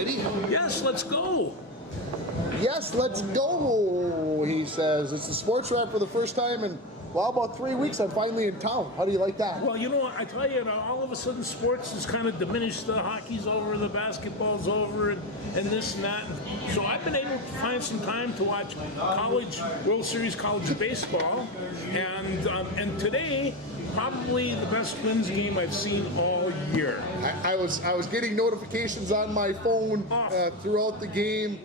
ready? Yes, let's go. Yes, let's go, he says. It's the sports wrap for the first time in, well, about 3 weeks. I'm finally in town. How do you like that? Well, you know, I tell you, all of a sudden sports has kind of diminished. The hockey's over, the basketball's over, and this and that. So I've been able to find some time to watch college World Series college baseball, and today, probably the best Twins game I've seen all year. I was getting notifications on my phone throughout the game.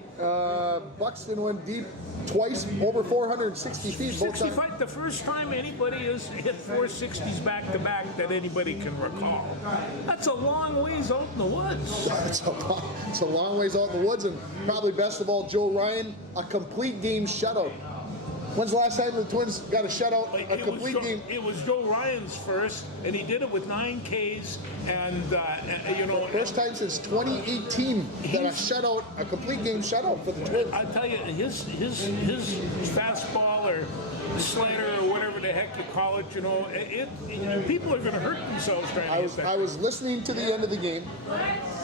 Buxton went deep twice, over 460 feet. 65, the first time anybody has hit 460s back to back that anybody can recall. That's a long ways out in the woods. It's a long ways out in the woods, and probably best of all, Joe Ryan, a complete game shutout. When's the last time the Twins got a shutout, a complete game? It was Joe Ryan's first, and he did it with 9 Ks, and you know. First time since 2018 that a shutout, a complete game shutout for the Twins. I tell you, his fastball or slider or whatever the heck you call it, you know, people are going to hurt themselves trying to hit that. I was listening to the end of the game.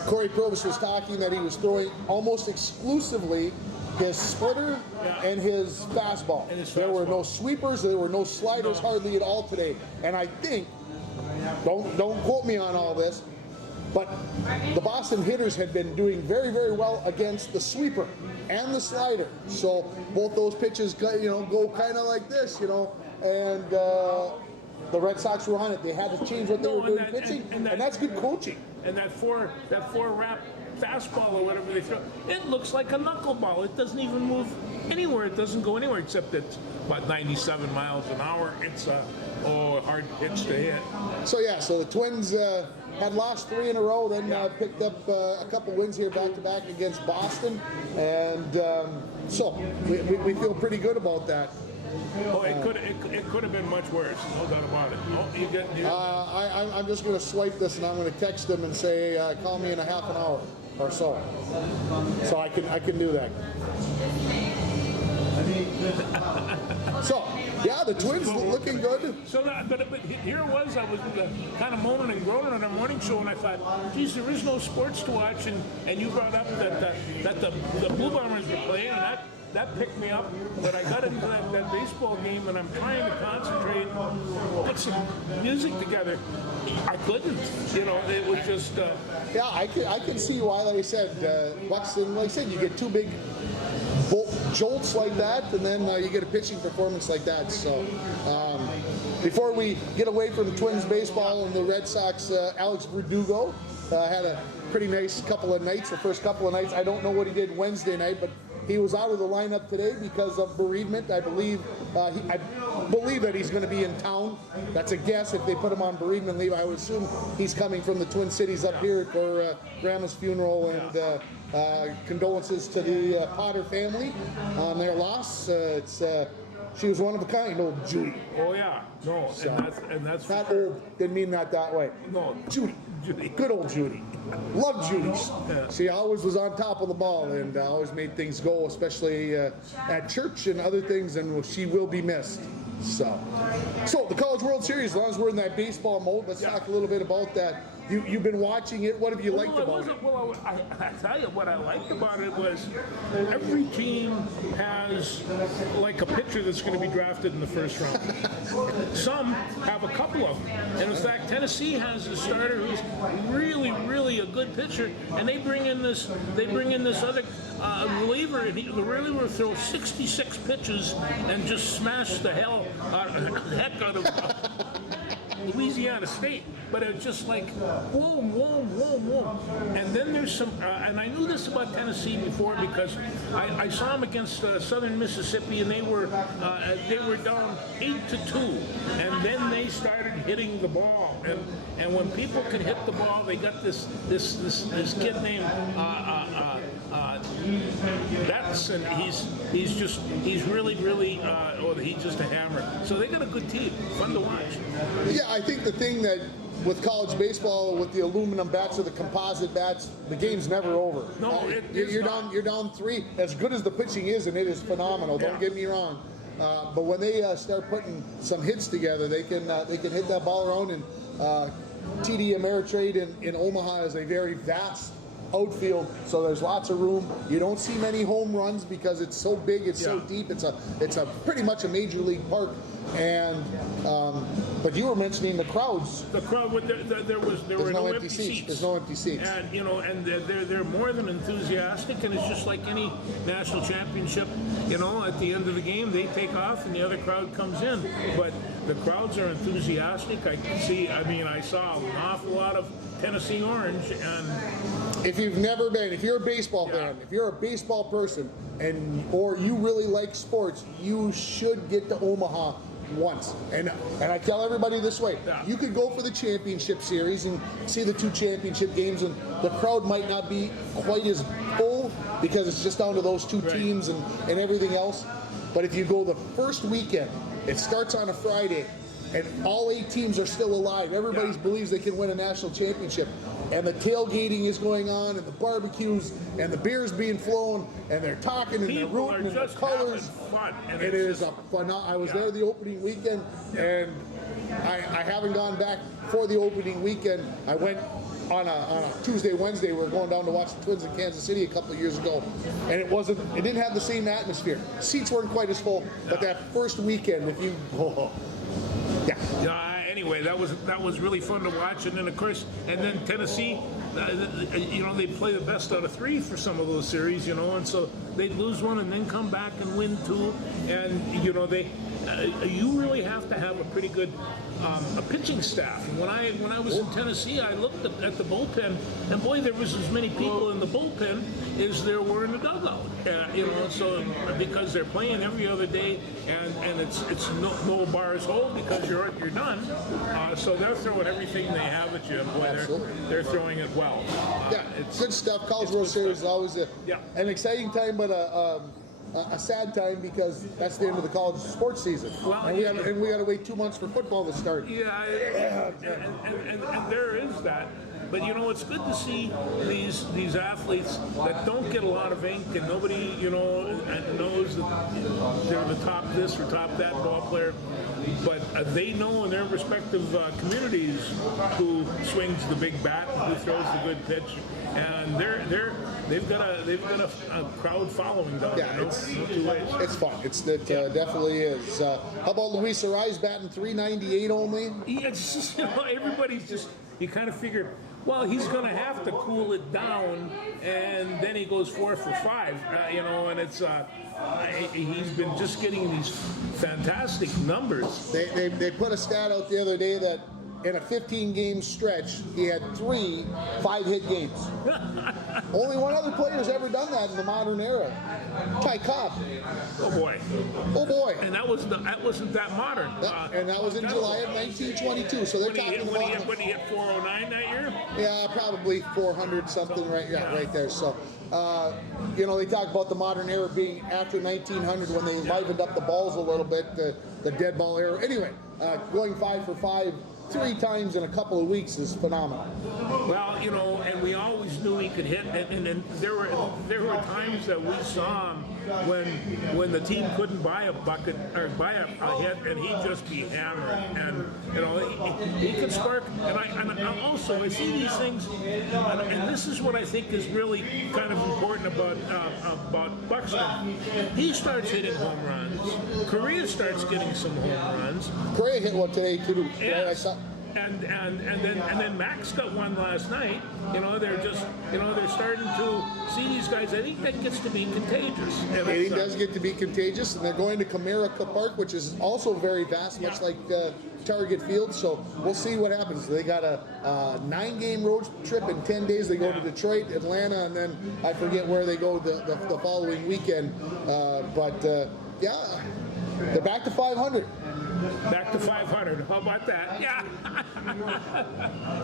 Corey Provis was talking that he was throwing almost exclusively his splitter and his fastball. There were no sweepers, there were no sliders hardly at all today. And I think, don't quote me on all this, but the Boston hitters had been doing very, very well against the sweeper and the slider. So both those pitches, go kind of like this, and the Red Sox were on it. They had to change what they were doing pitching, and that's good coaching. And that four wrap fastball or whatever they throw, it looks like a knuckleball. It doesn't even move anywhere. It doesn't go anywhere except it's about 97 miles an hour. It's a hard pitch to hit. So the Twins had lost 3 in a row, then picked up a couple wins here back to back against Boston, and so we feel pretty good about that. Oh, it could have been much worse, no doubt about it. Oh, I'm just going to swipe this, and I'm going to text them and say, call me in a half an hour or so. So I can do that. So the Twins looking good. So, but here it was. I was kind of moaning and groaning on our morning show, and I thought, geez, there is no sports to watch, and you brought up that the Blue Bombers were playing, and that picked me up, but I got into that baseball game, and I'm trying to concentrate, put some music together. I couldn't, it was just... I can see why, like I said, Buxton, like I said, you get 2 big jolts like that, and then you get a pitching performance like that. So before we get away from Twins baseball and the Red Sox, Alex Verdugo had a pretty nice couple of nights, the first couple of nights. I don't know what he did Wednesday night, but he was out of the lineup today because of bereavement. I believe that he's going to be in town. That's a guess. If they put him on bereavement leave, I would assume he's coming from the Twin Cities up here for Grandma's funeral, and condolences to the Potter family on their loss. She was one of a kind, old Judy. Oh yeah, no, and that's not old. Didn't mean that way. No, Judy. Good old Judy. Loved Judy. She always was on top of the ball and always made things go, especially at church and other things, and she will be missed. So the College World Series, as long as we're in that baseball mode, let's talk a little bit about that. You've been watching it. What have you liked about it? Well, I tell you, what I liked about it was every team has like a pitcher that's going to be drafted in the first round. Some have a couple of them. And in fact, Tennessee has a starter who's really, really a good pitcher, and they bring in this other reliever, and the reliever throws 66 pitches and just smash the heck out of Louisiana State. But it's just like boom, boom, boom, boom. And then there's some, and I knew this about Tennessee before because I saw them against Southern Mississippi, and they were down 8-2, and then they started hitting the ball. And when people can hit the ball, they got this kid named Betts, and he's really he's just a hammer. So they got a good team, fun to watch. Yeah, I think the thing that with college baseball, with the aluminum bats or the composite bats, the game's never over. No, you're down 3. As good as the pitching is, and it is phenomenal. Don't get me wrong. But when they start putting some hits together, they can hit that ball around. And TD Ameritrade in Omaha is a very vast outfield, so there's lots of room. You don't see many home runs because it's so big, it's so Yeah. deep. It's a pretty much a major league park. And but you were mentioning the crowds. The crowd, there were no empty seats. There's no empty seats. And and they're more than enthusiastic, and it's just like any national championship. At the end of the game, they take off, and the other crowd comes in. But the crowds are enthusiastic. I saw an awful lot of Tennessee Orange, and If you've never been, if you're a baseball Yeah. fan, if you're a baseball person, or you really like sports, you should get to Omaha once. And I tell everybody this way: Yeah. you could go for the championship series and see the 2 championship games, and the crowd might not be quite as full because it's just down to those 2 Right. teams and everything else. But if you go the first weekend, it starts on a Friday, and all 8 teams are still alive. Everybody Yeah. believes they can win a national championship. And the tailgating is going on, and the barbecues, and the beer's being flown, and they're talking, and they're people are rooting, and the just having colors. fun. And It it's is a fun. I was there the opening weekend, and I haven't gone back for the opening weekend. I went on a Tuesday, Wednesday. We were going down to watch the Twins in Kansas City a couple of years ago, and it didn't have the same atmosphere. Seats weren't quite as full, but that first weekend, if you, yeah. Anyway, that was really fun to watch, and then of course, Tennessee, they play the best out of 3 for some of those series, and so they'd lose one and then come back and win 2, and you really have to have a pretty good a pitching staff. And when I was in Tennessee, I looked at the bullpen, and boy, there was as many people in the bullpen as there were in the dugout. So because they're playing every other day, and it's no bars hold because you're done. So they're throwing everything they have at you. And boy, they're throwing it well. Yeah, it's good stuff. College World Series is always Yeah. an exciting time, but a sad time because that's the end of the college sports season. Well, and we got to wait 2 months for football to start. Yeah, and there is that. But it's good to see these athletes that don't get a lot of ink, and nobody knows that they're the top this or top that ball player. But they know in their respective communities who swings the big bat, who throws the good pitch, and they've got a crowd following them. Yeah, No two ways. it's fun. It definitely is. How about Luis Arraez batting .398 only? Yeah, it's just, everybody's just, you kind of figure, well, he's going to have to cool it down, and then he goes 4 for 5, and it's he's been just getting these fantastic numbers. They put a stat out the other day that in a 15-game stretch, he had 3 5-hit games. Only one other player's ever done that in the modern era. Ty Cobb. Oh boy! Oh boy. And that wasn't that modern. And that was in July of 1922. So they're talking about when he hit 409 that year. yeah, probably 400 something right. Yeah, right there. So. They talk about the modern era being after 1900 when they livened up the balls a little bit, the dead ball era. Anyway, going 5 for 5 3 times in a couple of weeks is phenomenal. Well, and we always knew he could hit, and there were times that we saw him when the team couldn't buy a bucket or buy a hit, and he'd just be hammering, and he could spark. And I also see these things, and this is what I think is really kind of important about Buxton. He starts hitting home runs. Correa starts getting some home runs. Correa hit one today too. Yes. Right? I saw. And then Max got one last night. They're just they're starting to see these guys. I think that gets to be contagious. And It does get to be contagious, and they're going to Comerica Park, which is also very vast, much like Target Field. So we'll see what happens. They got a 9-game road trip in 10 days. They go to Detroit, Atlanta, and then I forget where they go the following weekend. Yeah, they're back to 500. Back to 500. How about that? Yeah.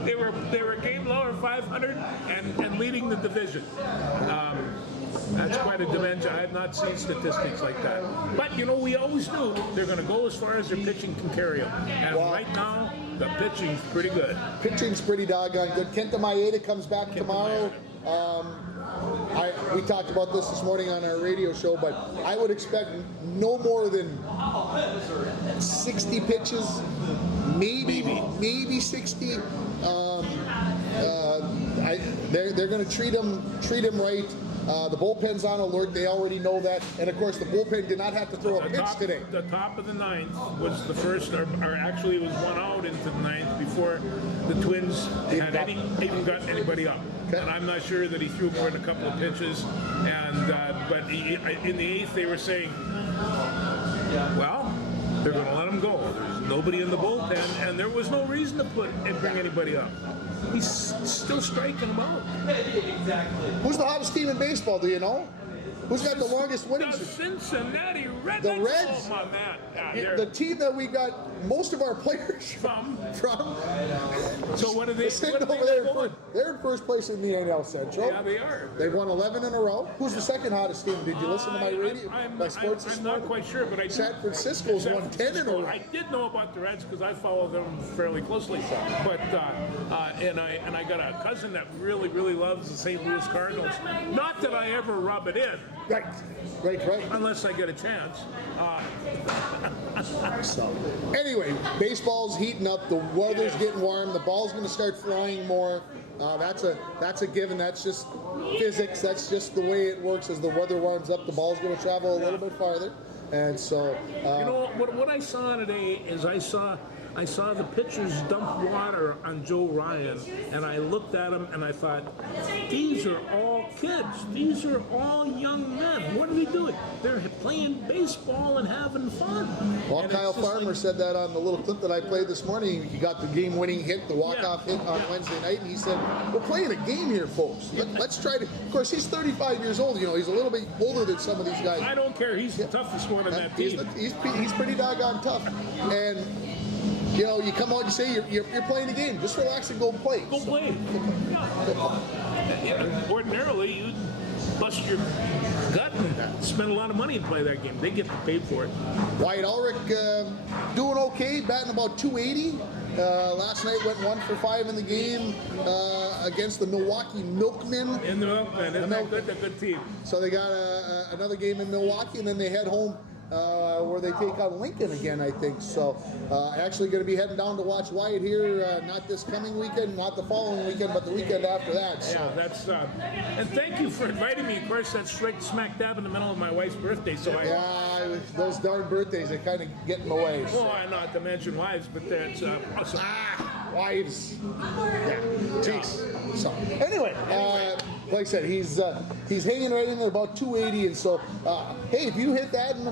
they were a game lower, 500, and leading the division. That's quite a dimension. I have not seen statistics like that. But we always knew they're going to go as far as their pitching can carry them. And right now, the pitching's pretty good. Pitching's pretty doggone good. Kenta Maeda comes back tomorrow. We talked about this morning on our radio show, but I would expect no more than 60 pitches, maybe 60. they're going to treat him right. The bullpen's on alert. They already know that. And of course, the bullpen did not have to throw a pitch today. The top of the ninth was the first, or actually it was one out into the ninth before the Twins had even gotten anybody up. Okay. And I'm not sure that he threw more than a couple of pitches. And but in the eighth, they were saying, well, they're going to let him go. There's nobody in the bullpen, and there was no reason to bring anybody up. He's still striking them out. Who's the hottest team in baseball? Do you know? Who's got the longest winning The streak? Cincinnati Reds. The Reds? Oh, my man. Yeah, The team that we got most of our players from. So what are they? Sitting over there, they're in first place in the NL Central. Yeah, they are. They've won 11 in a row. Who's the second hottest team? Did you listen to my radio, my sports this I'm morning? not quite sure, but I San Francisco's won 10 in a row. I did know about the Reds because I follow them fairly closely. But and I got a cousin that really loves the St. Louis Cardinals. Not that I ever rub it in. Right. Unless I get a chance. So, anyway, baseball's heating up. The weather's getting warm. The ball's going to start flying more. That's a given. That's just physics. That's just the way it works. As the weather warms up, the ball's going to travel a little bit farther. And so, you know what I saw today is I saw the pitchers dump water on Joe Ryan, and I looked at him and I thought, these are all kids. These are all young men. What are they doing? They're playing baseball and having fun. Well, and Kyle Farmer said that on the little clip that I played this morning. He got the game-winning hit, the walk-off hit on Wednesday night, and he said, we're playing a game here, folks. Let's try to... Of course, he's 35 years old. You know, he's a little bit older than some of these guys. I don't care. He's the toughest one on that team. He's pretty doggone tough. And... you know, you come out and say you're playing a game. Just relax and go play. Go play. Yeah. Ordinarily, you'd bust your gut and spend a lot of money and play that game. They get paid for it. Wyatt Ulrich doing okay, batting about 280. Last night went 1 for 5 in the game against the Milwaukee Milkmen. In the Milkmen. Isn't that good? They're a good team. So they got another game in Milwaukee, and then they head home where they take on Lincoln again, I think. So actually going to be heading down to watch Wyatt here, not this coming weekend, not the following weekend, but the weekend after that. So. Yeah, that's and thank you for inviting me. Of course, that's right smack dab in the middle of my wife's birthday. So those darn birthdays, they kind of get in the way. So. Well, I not to mention wives, but that's awesome. Wives. Yeah. Jeez. So anyway. Like I said, he's hanging right in at about 280, and so hey, if you hit that in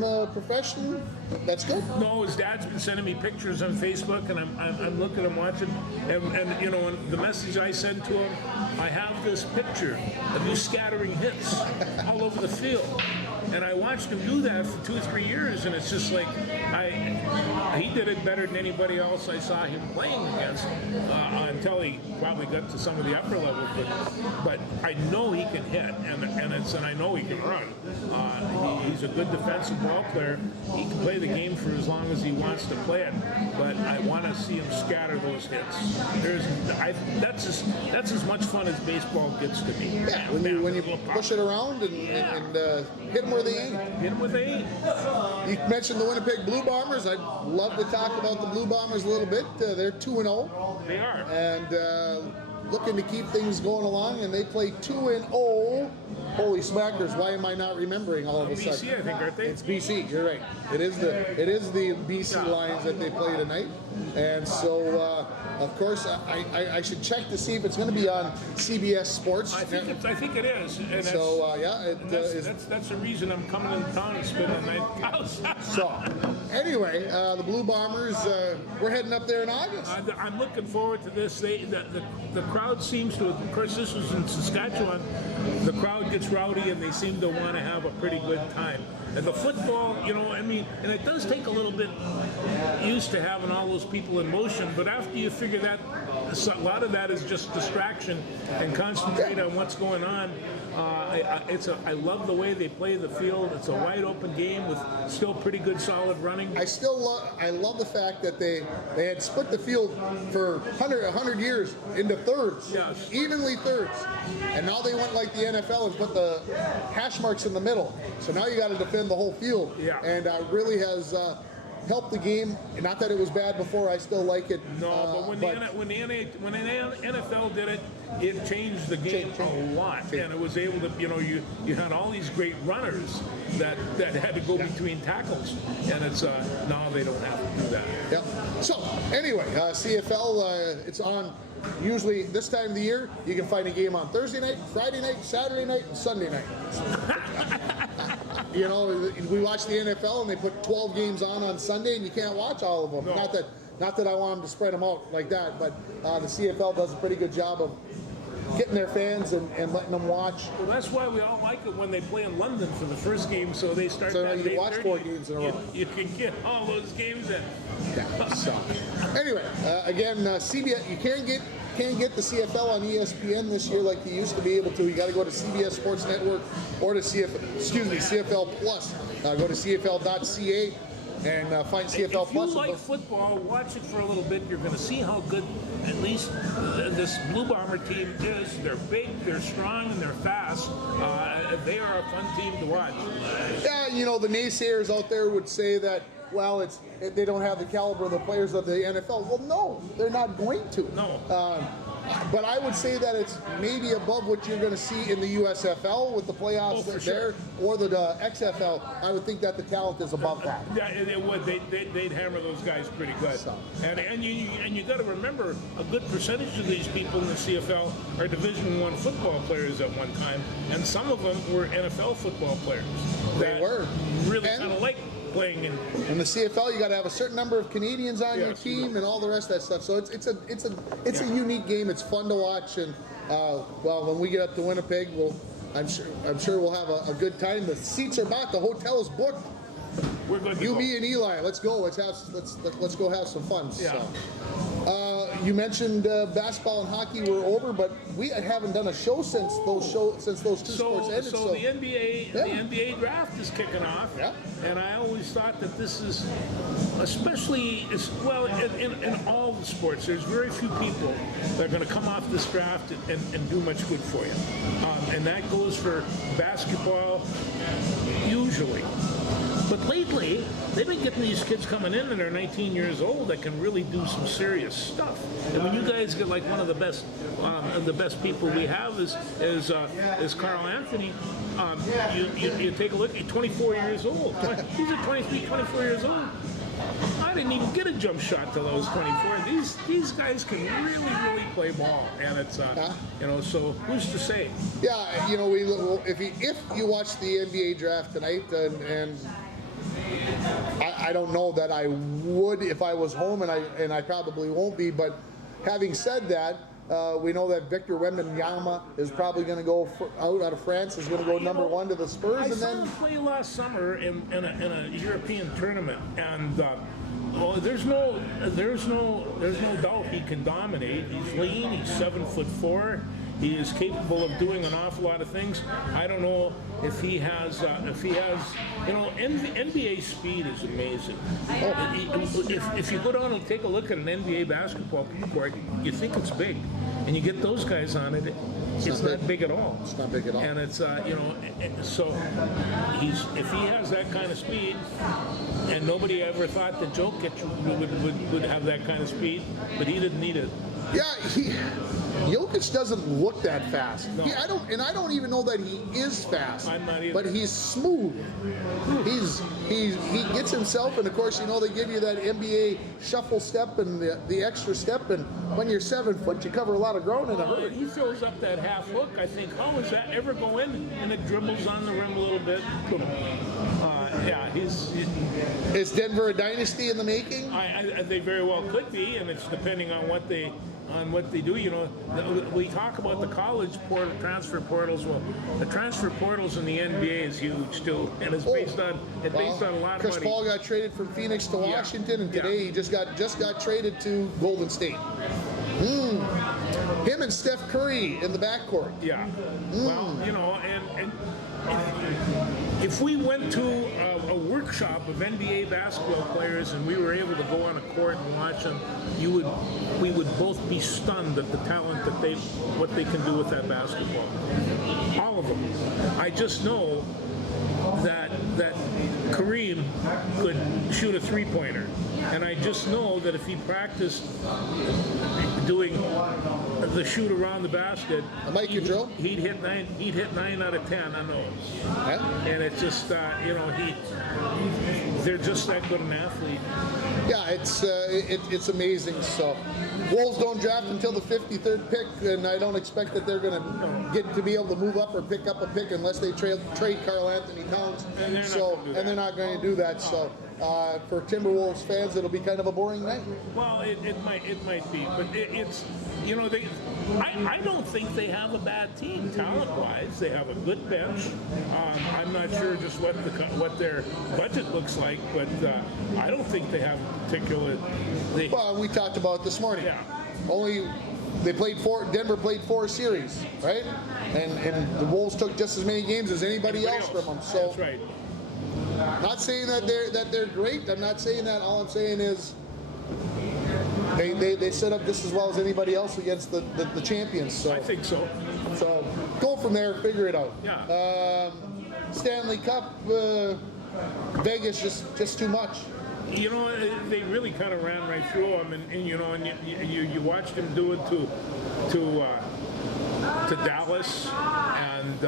the profession, that's good. No, his dad's been sending me pictures on Facebook, and I'm looking, I'm watching, and you know, the message I send to him, I have this picture of you scattering hits all over the field, and I watched him do that for 2 or 3 years, and it's just like he did it better than anybody else I saw him playing against until he probably got to some of the upper levels, but I know he can hit, and I know he can run. He's a good defensive ball player. He can play the game for as long as he wants to play it, but I want to see him scatter those hits. That's as much fun as baseball gets to me. Yeah, when you push it around and hit them where they aim. Hit them where they aim. You mentioned the Winnipeg Blue Bombers. I'd love to talk about the Blue Bombers a little bit. They're 2-0. They are. And looking to keep things going along, and they play 2-0. Holy smackers! Why am I not remembering all of a sudden? BC, I think, aren't they? It's BC. You're right. It is the BC Lions that they play tonight, and so of course I should check to see if it's going to be on CBS Sports. I think it is. And so that's the reason I'm coming into town and spending the night house. So anyway, the Blue Bombers, we're heading up there in August. I'm looking forward to this. The crowd seems to, of course, this was in Saskatchewan. The crowd gets rowdy and they seem to want to have a pretty good time. And the football, you know, I mean, and it does take a little bit used to having all those people in motion, but after you figure that, a lot of that is just distraction and concentrate on what's going on. I love the way they play the field. It's a wide open game with still pretty good solid running. I love the fact that they had split the field for 100 years into thirds, evenly thirds, and now they went like the NFL and put the hash marks in the middle. So now you got to defend the whole field, and really has helped the game. Not that it was bad before, I still like it. No, but when the NFL did it, it changed the game a lot, and it was able to, you had all these great runners that had to go between tackles, and it's now they don't have to do that. Yep. So anyway, CFL, it's on usually this time of the year. You can find a game on Thursday night, Friday night, Saturday night, and Sunday night. We watch the NFL and they put 12 games on Sunday, and you can't watch all of them. No. Not that I want them to spread them out like that, but the CFL does a pretty good job of getting their fans and letting them watch. Well, that's why we all like it when they play in London for the first game, so they start. So that you can watch 4 games in a row. You can get all those games in. Yeah. So anyway, again, CBS, you can't get the CFL on ESPN this year like you used to be able to. You got to go to CBS Sports Network or to CFL Plus. Go to CFL.ca and find CFL If you Plus. like football, watch it for a little bit. You're going to see how good, at least this Blue Bomber team is. They're big, they're strong, and they're fast. They are a fun team to watch. Yeah, the naysayers out there would say that, well, they don't have the caliber of the players of the NFL. Well, no, they're not going to. No. But I would say that it's maybe above what you're going to see in the USFL with the playoffs there, or the XFL. I would think that the talent is above that. Yeah, they would. They'd hammer those guys pretty good. So. And you got to remember, a good percentage of these people in the CFL are Division I football players at one time, and some of them were NFL football players. They were really kind of like playing in the CFL. You got to have a certain number of Canadians on your team and all the rest of that stuff. So it's a unique game. It's fun to watch, and when we get up to Winnipeg, I'm sure we'll have a good time. The seats are back. The hotel is booked. We're good to You, go. me, and Eli. Let's go. Let's go have some fun. Yeah. So, you mentioned basketball and hockey were over, but we haven't done a show since those two sports ended. So the NBA draft is kicking off, and I always thought that this is, especially in all the sports, there's very few people that are going to come off this draft and do much good for you, and that goes for basketball usually. But lately, they've been getting these kids coming in that are 19 years old that can really do some serious stuff. And when you guys get like one of the best people we have is Carl Anthony. You take a look. He's 24 years old. He's at 23, 24 years old. I didn't even get a jump shot till I was 24. These guys can really play ball, and it's So who's to say? Yeah, if you watch the NBA draft tonight, and I don't know that I would if I was home, and I probably won't be. But having said that, we know that Victor Wembanyama is probably going to go out of France. Is going to go number 1 to the Spurs, I saw him play last summer in a European tournament, and there's no doubt he can dominate. He's lean. He's 7'4". He is capable of doing an awful lot of things. I don't know if he has, NBA speed is amazing. If you go down and take a look at an NBA basketball court, you think it's big. And you get those guys on it, it's not big at all. It's not big at all. And it's, so if he has that kind of speed, and nobody ever thought that Jokic would have that kind of speed, but he didn't need it. Yeah, Jokic doesn't look that fast. No. I don't even know that he is fast. I'm not either. But he's smooth. He gets himself, and of course, they give you that NBA shuffle step and the extra step, and when you're 7 foot, you cover a lot of ground in a hurry. He throws up that half hook. I think, how does that ever go in? And it dribbles on the rim a little bit. Is Denver a dynasty in the making? They very well could be, and it's depending on what they do. We talk about the college transfer portals. Well, the transfer portals in the NBA is huge too, and it's based on a lot of money. Chris Paul got traded from Phoenix to Washington, and today he just got traded to Golden State. Him and Steph Curry in the backcourt. Yeah. Well, and if we went to a workshop of NBA basketball players and we were able to go on a court and watch them, we would both be stunned at the talent that what they can do with that basketball. All of them. I just know that Kareem could shoot a three-pointer. And I just know that if he practiced doing the shoot around the basket, Mike, you drill? he'd hit 9 out of 10 on those. Yeah. And it's just, they're just that good an athlete. Yeah, it's amazing. So, Wolves don't draft until the 53rd pick, and I don't expect that they're going to get to be able to move up or pick up a pick unless they trade Karl Anthony Towns. And they're not going to do that. So, for Timberwolves fans, it'll be kind of a boring night. Well, it might be, but it's I don't think they have a bad team talent-wise. They have a good bench. I'm not sure just what their budget looks like, but I don't think they have particular. Well, we talked about it this morning. Yeah. Denver played 4 series, right? And the Wolves took just as many games as anybody else from them. So that's right. Not saying that they're great. I'm not saying that. All I'm saying is they set up just as well as anybody else against the champions. So I think so. So go from there, figure it out. Yeah. Stanley Cup, Vegas just too much. You know, they really kind of ran right through them, and you watched them do it to Dallas, and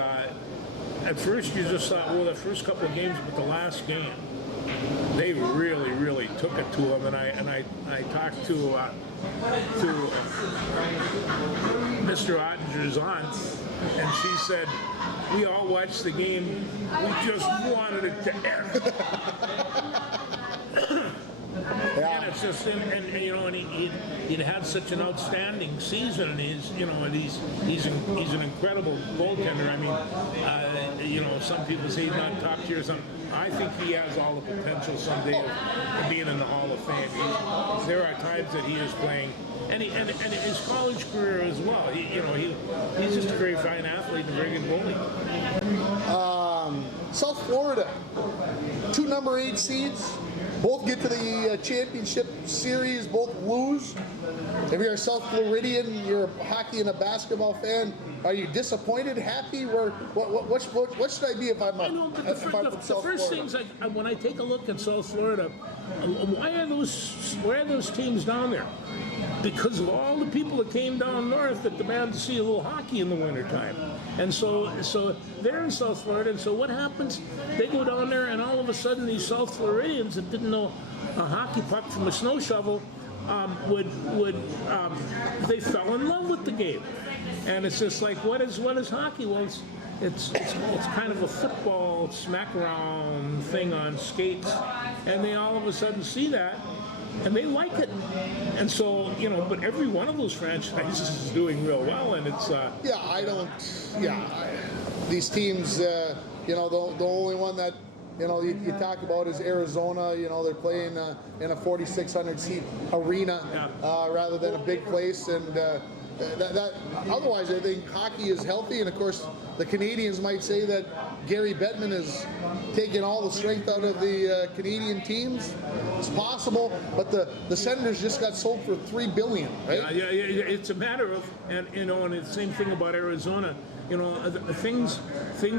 at first you just thought, well, the first couple of games, but the last game, they really took it to them, and I talked to Mr. Ottinger's aunt, and she said, we all watched the game, we just wanted it to end. And it's just, and he'd had such an outstanding season, and he's an incredible goaltender. I mean, some people say he's not top tier or something. I think he has all the potential someday of being in the Hall of Fame. There are times that he is playing, and his college career as well. He's just a very fine athlete and a very good goalie. South Florida, 2 number 8 seeds. Both get to the championship series, both lose. If you're a South Floridian, you're a hockey and a basketball fan, are you disappointed, happy? What should I be if I'm the first things when I take a look at South Florida, why are those teams down there? Because of all the people that came down north that demand to see a little hockey in the wintertime. And so they're in South Florida, and so what happens? They go down there, and all of a sudden these South Floridians that didn't know a hockey puck from a snow shovel they fell in love with the game. And it's just like, what is hockey? Well, it's kind of a football smack around thing on skates, and they all of a sudden see that, and they like it. And so, but every one of those franchises is doing real well, and it's these teams, the only one that you talk about is Arizona. They're playing in a 4,600 seat arena rather than a big place, and that otherwise I think hockey is healthy. And of course the Canadians might say that Gary Bettman has taken all the strength out of the Canadian teams. It's possible, but the Senators just got sold for $3 billion, right? Yeah. It's a matter of, and the same thing about Arizona. Things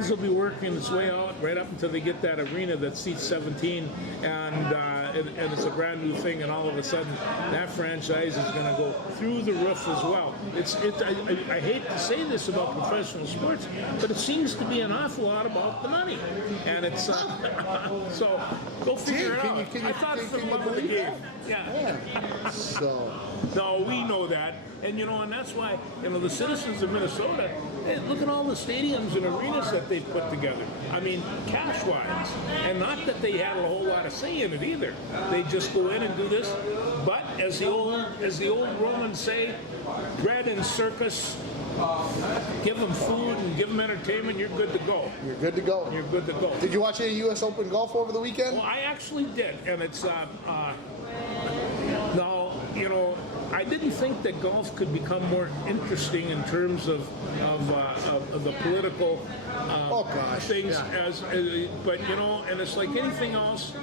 will be working its way out right up until they get that arena that seats 17, and it's a brand new thing, and all of a sudden that franchise is going to go through the roof as well. I hate to say this about professional sports, but it seems to be an awful lot about the money, and it's so go figure it out. I thought it's the love of the game. Yeah. So. No, we know that, and that's why the citizens of Minnesota. Hey, look at all the stadiums and arenas that they've put together. I mean, cash-wise, and not that they had a whole lot of say in it either. They just go in and do this. But as the old Romans say, bread and circus. Give them food and give them entertainment. You're good to go. You're good to go. You're good to go. Did you watch any U.S. Open golf over the weekend? Well, I actually did, and it's no, I didn't think that golf could become more interesting in terms of the political things. Yeah. But and it's like anything else.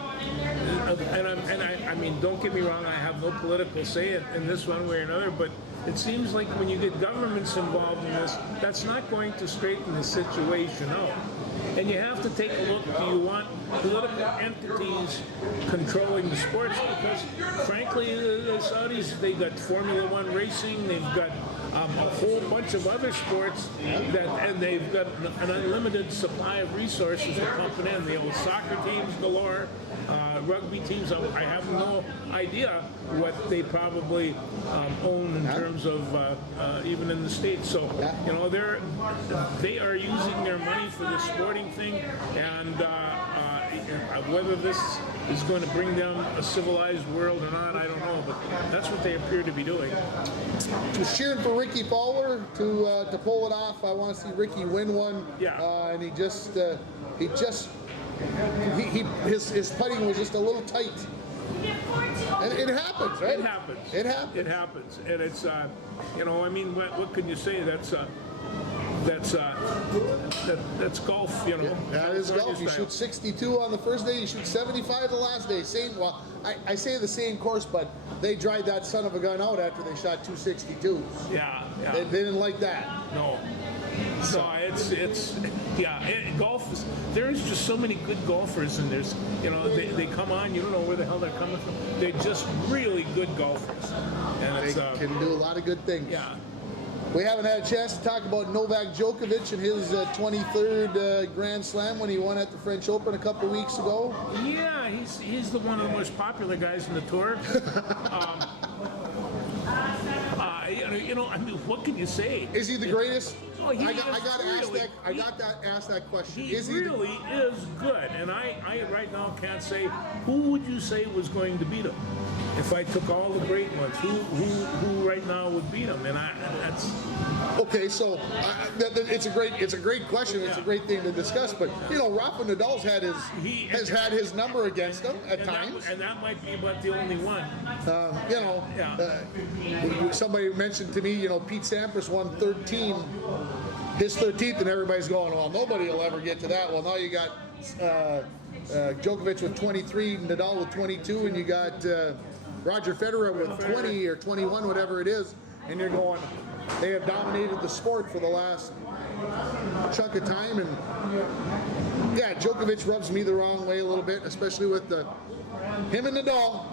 I mean, don't get me wrong. I have no political say in this one way or another. But it seems like when you get governments involved in this, that's not going to straighten the situation out. And you have to take a look, do you want political entities controlling the sports? Because frankly, the Saudis, they got Formula One racing, they've got a whole bunch of other sports, and they've got an unlimited supply of resources to pump it in. The old soccer teams galore, rugby teams. I have no idea what they probably own in terms of even in the States. So you know, they are using their money for the sporting thing, and whether this is going to bring them a civilized world or not, I don't know, but that's what they appear to be doing. Was cheering for Ricky Fowler to pull it off. I want to see Ricky win one. Yeah. And his putting was just a little tight. And it happens, right? It happens. It happens. It happens, and it's you know, I mean, what can you say? That's golf, you know. That is golf. You style. shoot 62 on the first day, you shoot 75 the last day. Same. Well, I say the same course, but they dried that son of a gun out after they shot 262. Yeah, yeah. They didn't like that. No. So golf is, there's just so many good golfers, and there's, you know, they come on, you don't know where the hell they're coming from. They're just really good golfers, and They it's can do a lot of good things. yeah. We haven't had a chance to talk about Novak Djokovic and his 23rd Grand Slam when he won at the French Open a couple weeks ago. Yeah, he's the one of the most popular guys in the tour. You know, I mean, what can you say? Is he the greatest? Oh, he I is got really- asked that question. He Is he really is good, and I right now can't say who would you say was going to beat him if I took all the great ones. Who right now would beat him? And that's okay? So it's a great question. It's a great thing to discuss. But you know, Rafa Nadal's has had his number against him at times. and that might be about the only one. You know, somebody mentioned to me, you know, Pete Sampras won 13, his 13th, and everybody's going, well, nobody will ever get to that. Well, now you got Djokovic with 23, Nadal with 22, and you got Roger Federer with 20 or 21, whatever it is, and you're going, they have dominated the sport for the last chunk of time, and yeah, Djokovic rubs me the wrong way a little bit, especially with him and Nadal,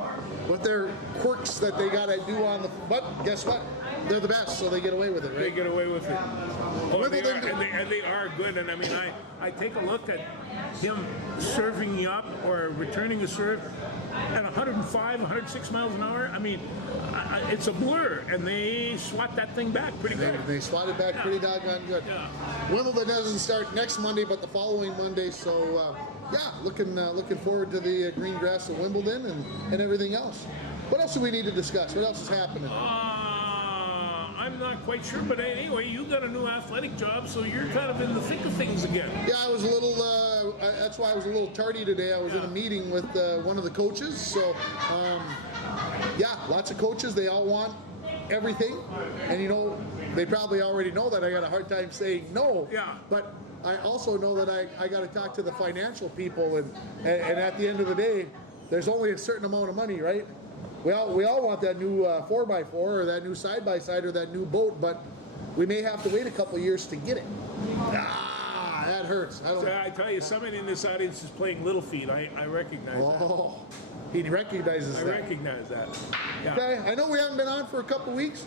with their quirks that they got to do on the. But guess what? They're the best, so they get away with it, They right? get away with it. Oh, Wimbledon- and they are good. And I mean, I take a look at him serving you up or returning a serve at 105, 106 miles an hour. I mean, it's a blur, and they swat that thing back pretty good. They swat it back pretty doggone good. Yeah. Wimbledon doesn't start next Monday, but the following Monday. So yeah, looking forward to the green grass of Wimbledon and everything else. What else do we need to discuss? What else is happening? I'm not quite sure, but anyway, you got a new athletic job, so you're kind of in the thick of things again. Yeah, I was a little. That's why I was a little tardy today. I was in a meeting with one of the coaches. So, yeah, lots of coaches. They all want everything, and you know, they probably already know that I got a hard time saying no. Yeah. But I also know that I got to talk to the financial people, and at the end of the day, there's only a certain amount of money, right? We all want that new 4x4 or that new side-by-side or that new boat, but we may have to wait a couple years to get it. Ah, that hurts. I tell you, somebody in this audience is playing Little Feet. I recognize that. Oh, he recognizes I that. recognize that. Yeah. Okay, I know we haven't been on for a couple weeks.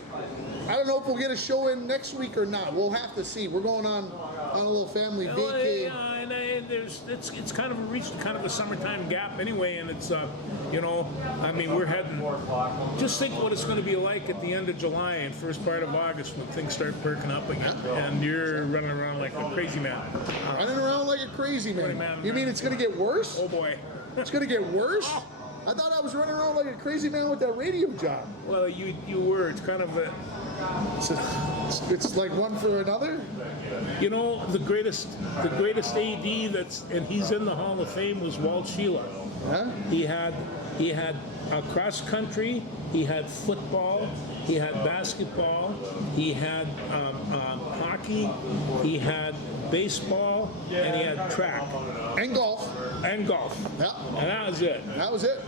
I don't know if we'll get a show in next week or not. We'll have to see. We're going on a little family Well, vacay. yeah, and it's kind of reached kind of a summertime gap anyway, and it's you know, I mean, we're heading. Just think what it's going to be like at the end of July and first part of August when things start perking up again, and you're running around like a crazy man. Running around like a crazy man. man. You mean it's going to get worse? Oh boy. It's going to get worse? I thought I was running around like a crazy man with that radio job. Well, you were. It's kind of a. It's like one for another? You know, the greatest AD and he's in the Hall of Fame was Walt Sheila. Huh? He had cross country, he had football, he had basketball, he had hockey, he had baseball, and he had track And golf. and golf. Yeah. And that was it. That was it.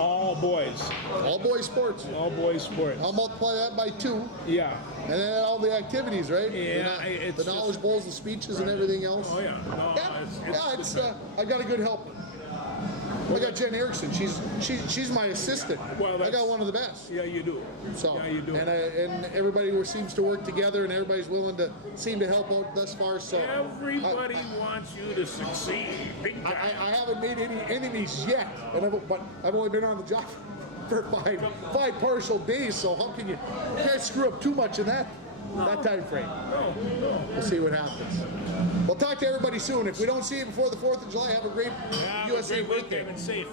All boys. All boys sports. All boys sports. I'll multiply that by 2, Yeah. and then all the activities, right? Yeah, the, it's the knowledge just- bowls, the speeches, and everything else. Oh yeah. No, It's I got a good help. I got Jen Erickson. She's my assistant. Well, I got that's- one of the best. yeah, you do. So yeah, you do. and everybody seems to work together, and everybody's willing to seem to help out thus far. So Everybody wants you to succeed. Big time. I haven't made any enemies yet, but I've only been on the job for five partial days. So how can you can't screw up too much in that time frame? No. We'll see what happens. We'll talk to everybody soon. If we don't see you before the 4th of July, have a great Have USA a great birthday. weekend and safe.